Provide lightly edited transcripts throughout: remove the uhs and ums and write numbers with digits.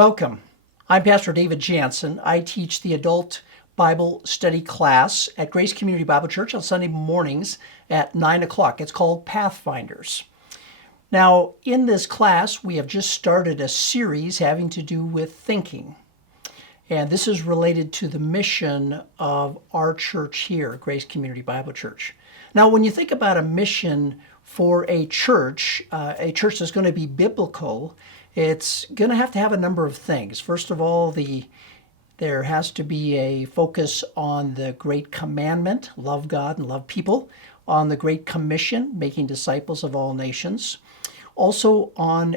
Welcome. I'm Pastor David Jansen. I teach the adult Bible study class at Grace Community Bible Church on Sunday mornings at 9 o'clock. It's called Pathfinders. Now, in this class, we have just started a series having to do with thinking. And this is related to the mission of our church here, Grace Community Bible Church. Now, when you think about a mission for a church that's going to be biblical, it's going to have a number of things. First of all, there has to be a focus on the Great Commandment, love God and love people, on the Great Commission, making disciples of all nations, also on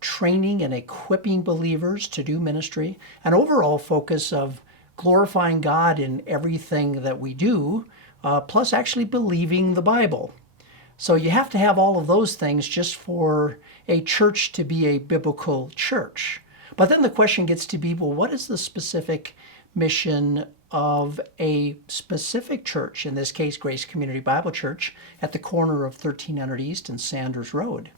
training and equipping believers to do ministry, an overall focus of glorifying God in everything that we do, plus actually believing the Bible. So you have to have all of those things just for a church to be a biblical church. But then the question gets to be, well, what is the specific mission of a specific church, in this case, Grace Community Bible Church, at the corner of 1300 East and Sanders Road?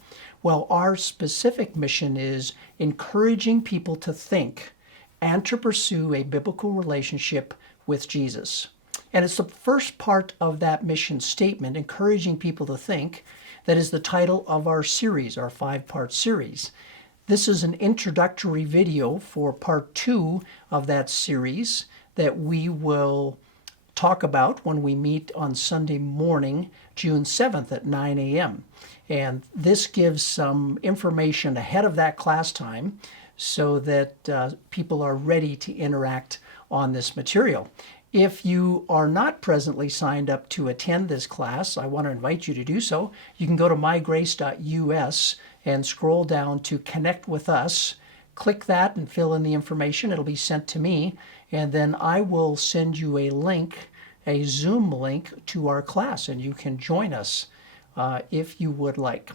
Well, our specific mission is encouraging people to think and to pursue a biblical relationship with Jesus. And it's the first part of that mission statement, encouraging people to think, that is the title of our series, our 5-part series. This is an introductory video for part 2 of that series that we will talk about when we meet on Sunday morning, June 7th at 9 a.m. And this gives some information ahead of that class time so that people are ready to interact on this material. If you are not presently signed up to attend this class, I want to invite you to do so. You can go to mygrace.us and scroll down to Connect with Us. Click that and fill in the information. It'll be sent to me, and then I will send you a link, a Zoom link to our class, and you can join us if you would like.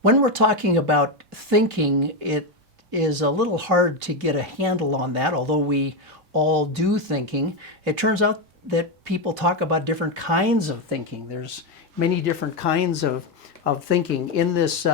When we're talking about thinking, it is a little hard to get a handle on that, although we all do thinking. It turns out that people talk about different kinds of thinking. There's many different kinds of thinking. In this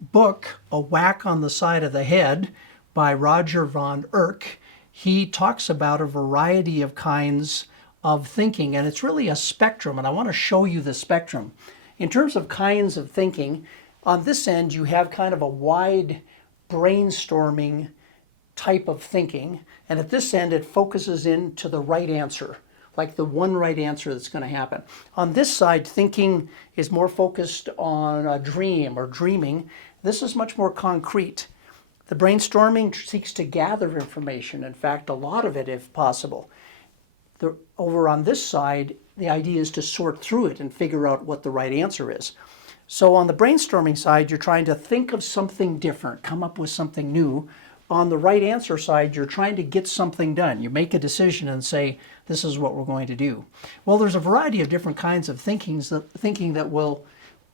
book, A Whack on the Side of the Head by Roger von Erck, he talks about a variety of kinds of thinking, and it's really a spectrum, and I want to show you the spectrum. In terms of kinds of thinking, on this end you have kind of a wide brainstorming type of thinking, and at this end it focuses in to the right answer, like the one right answer that's going to happen. On this side, thinking is more focused on a dream or dreaming. This is much more concrete. The brainstorming seeks to gather information, in fact, a lot of it if possible. Over on this side, the idea is to sort through it and figure out what the right answer is. So on the brainstorming side, you're trying to think of something different, come up with something new. On the right answer side, you're trying to get something done. You make a decision and say, this is what we're going to do. Well, there's a variety of different kinds of thinking that will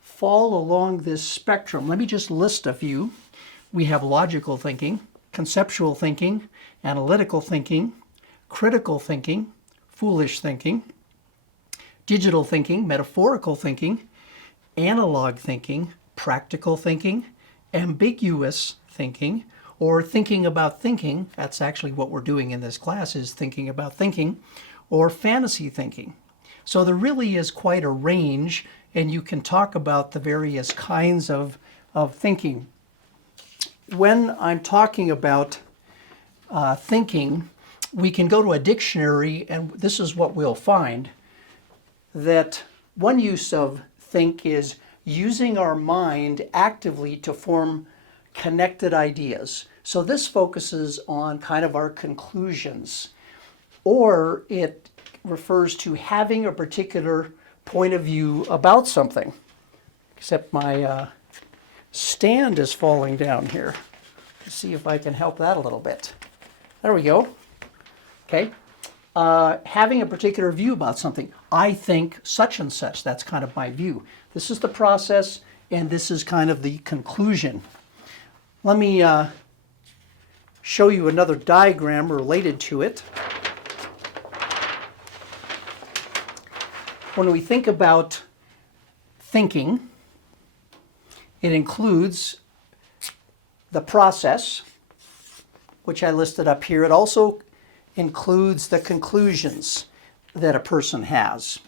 fall along this spectrum. Let me just list a few. We have logical thinking, conceptual thinking, analytical thinking, critical thinking, foolish thinking, digital thinking, metaphorical thinking, analog thinking, practical thinking, ambiguous thinking, or thinking about thinking. That's actually what we're doing in this class, is thinking about thinking, or fantasy thinking. So there really is quite a range, and you can talk about the various kinds of thinking. When I'm talking about thinking, we can go to a dictionary, and this is what we'll find, that one use of think is using our mind actively to form connected ideas. So this focuses on kind of our conclusions, or it refers to having a particular point of view about something. Except my stand is falling down here. Let's see if I can help that a little bit. There we go. Okay. Having a particular view about something. I think such and such. That's kind of my view. This is the process, and this is kind of the conclusion. Let me show you another diagram related to it. When we think about thinking, it includes the process, which I listed up here. It also includes the conclusions that a person has.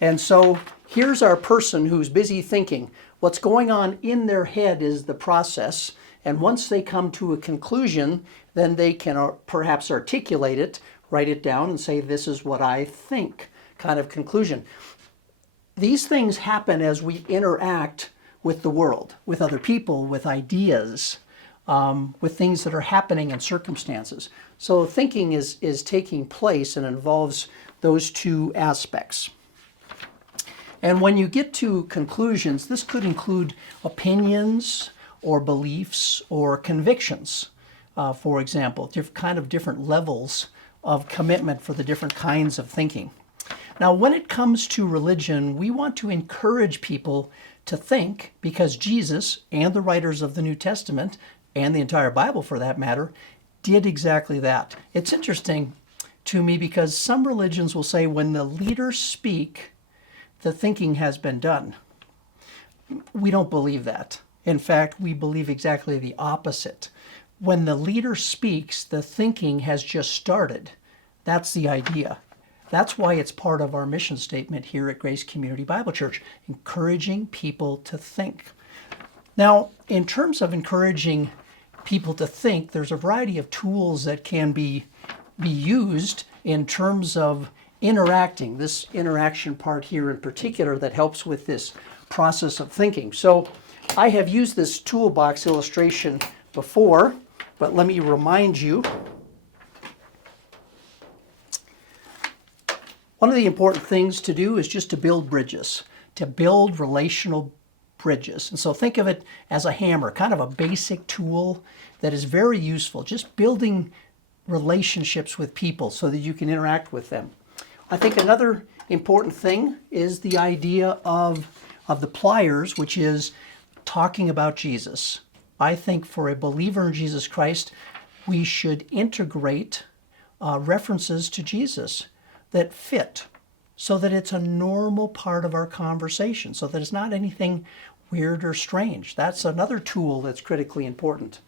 And so here's our person who's busy thinking. What's going on in their head is the process. And once they come to a conclusion, then they can perhaps articulate it, write it down, and say, this is what I think, kind of conclusion. These things happen as we interact with the world, with other people, with ideas, with things that are happening in circumstances. So thinking is taking place and involves those two aspects. And when you get to conclusions, this could include opinions or beliefs or convictions, for example, kind of different levels of commitment for the different kinds of thinking. Now, when it comes to religion, we want to encourage people to think, because Jesus and the writers of the New Testament, and the entire Bible for that matter, did exactly that. It's interesting to me because some religions will say when the leaders speak, the thinking has been done. We don't believe that. In fact, we believe exactly the opposite. When the leader speaks, the thinking has just started. That's the idea. That's why it's part of our mission statement here at Grace Community Bible Church, encouraging people to think. Now, in terms of encouraging people to think, there's a variety of tools that can be used in terms of interacting, this interaction part here in particular that helps with this process of thinking. So I have used this toolbox illustration before, but let me remind you. One of the important things to do is just to build bridges, to build relational bridges. And so think of it as a hammer, kind of a basic tool that is very useful, just building relationships with people so that you can interact with them. I think another important thing is the idea of the pliers, which is talking about Jesus. I think for a believer in Jesus Christ, we should integrate references to Jesus that fit so that it's a normal part of our conversation, so that it's not anything weird or strange. That's another tool that's critically important.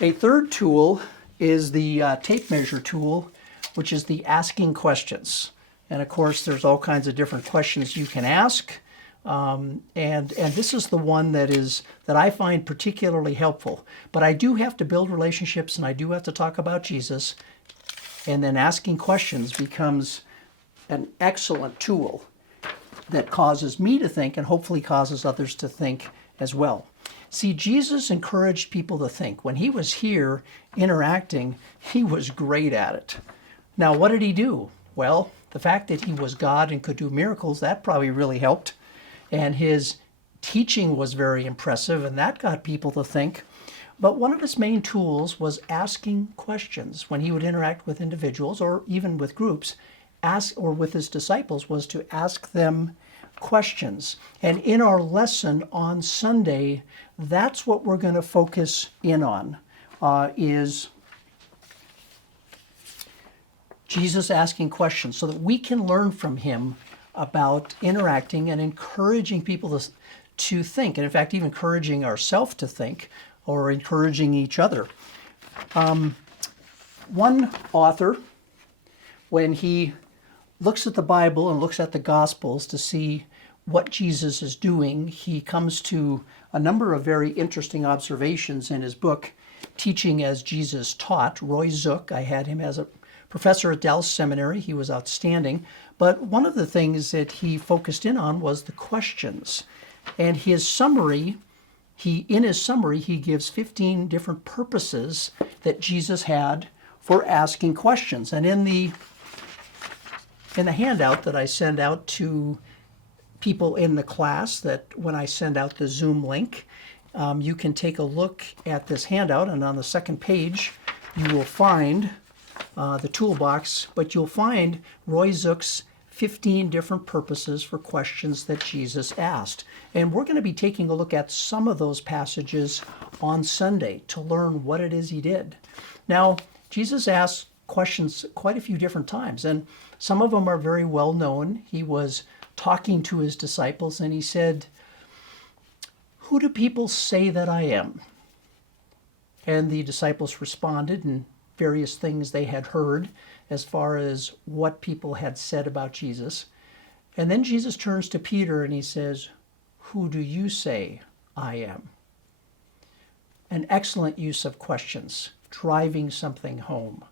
A third tool is the tape measure tool, which is the asking questions. And of course, there's all kinds of different questions you can ask. And this is the one that I find particularly helpful. But I do have to build relationships, and I do have to talk about Jesus. And then asking questions becomes an excellent tool that causes me to think and hopefully causes others to think as well. See, Jesus encouraged people to think. When he was here interacting, he was great at it. Now, what did he do? Well, the fact that he was God and could do miracles, that probably really helped. And his teaching was very impressive, and that got people to think. But one of his main tools was asking questions. When he would interact with individuals or even with groups, or with his disciples, was to ask them questions. And in our lesson on Sunday, that's what we're going to focus in on, is Jesus asking questions so that we can learn from him about interacting and encouraging people to think, and in fact, even encouraging ourselves to think, or encouraging each other. One author, when he looks at the Bible and looks at the Gospels to see what Jesus is doing, he comes to a number of very interesting observations in his book, Teaching as Jesus Taught. Roy Zook, I had him as a professor at Dallas Seminary. He was outstanding. But one of the things that he focused in on was the questions. And his summary, in his summary, he gives 15 different purposes that Jesus had for asking questions. And in the handout that I send out to people in the class, that when I send out the Zoom link, you can take a look at this handout, and on the second page you will find the toolbox, but you'll find Roy Zook's 15 different purposes for questions that Jesus asked. And we're going to be taking a look at some of those passages on Sunday to learn what it is he did. Now, Jesus asked questions quite a few different times, and some of them are very well known. He was talking to his disciples, and he said, "Who do people say that I am?" And the disciples responded in various things they had heard as far as what people had said about Jesus. And then Jesus turns to Peter and he says, "Who do you say I am?" An excellent use of questions, driving something home.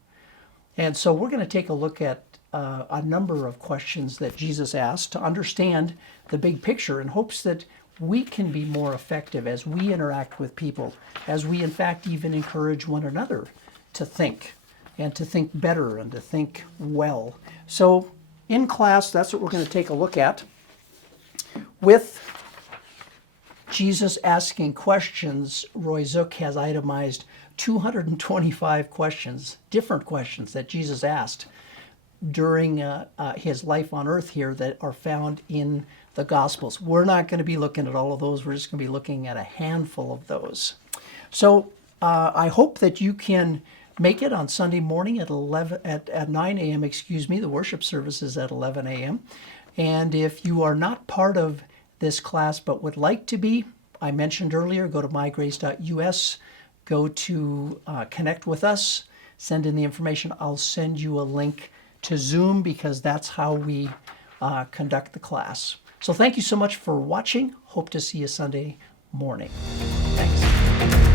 And so we're going to take a look at a number of questions that Jesus asked to understand the big picture in hopes that we can be more effective as we interact with people, as we in fact even encourage one another to think and to think better and to think well. So in class, that's what we're going to take a look at. With Jesus asking questions, Roy Zook has itemized 225 questions, different questions that Jesus asked during his life on earth here that are found in the Gospels. We're not going to be looking at all of those. We're just going to be looking at a handful of those. So I hope that you can make it on Sunday morning at 9 a.m. The worship service is at 11 a.m. And if you are not part of this class but would like to be, I mentioned earlier, go to mygrace.us, go to connect with us, send in the information. I'll send you a link to Zoom because that's how we conduct the class. So thank you so much for watching. Hope to see you Sunday morning. Thanks.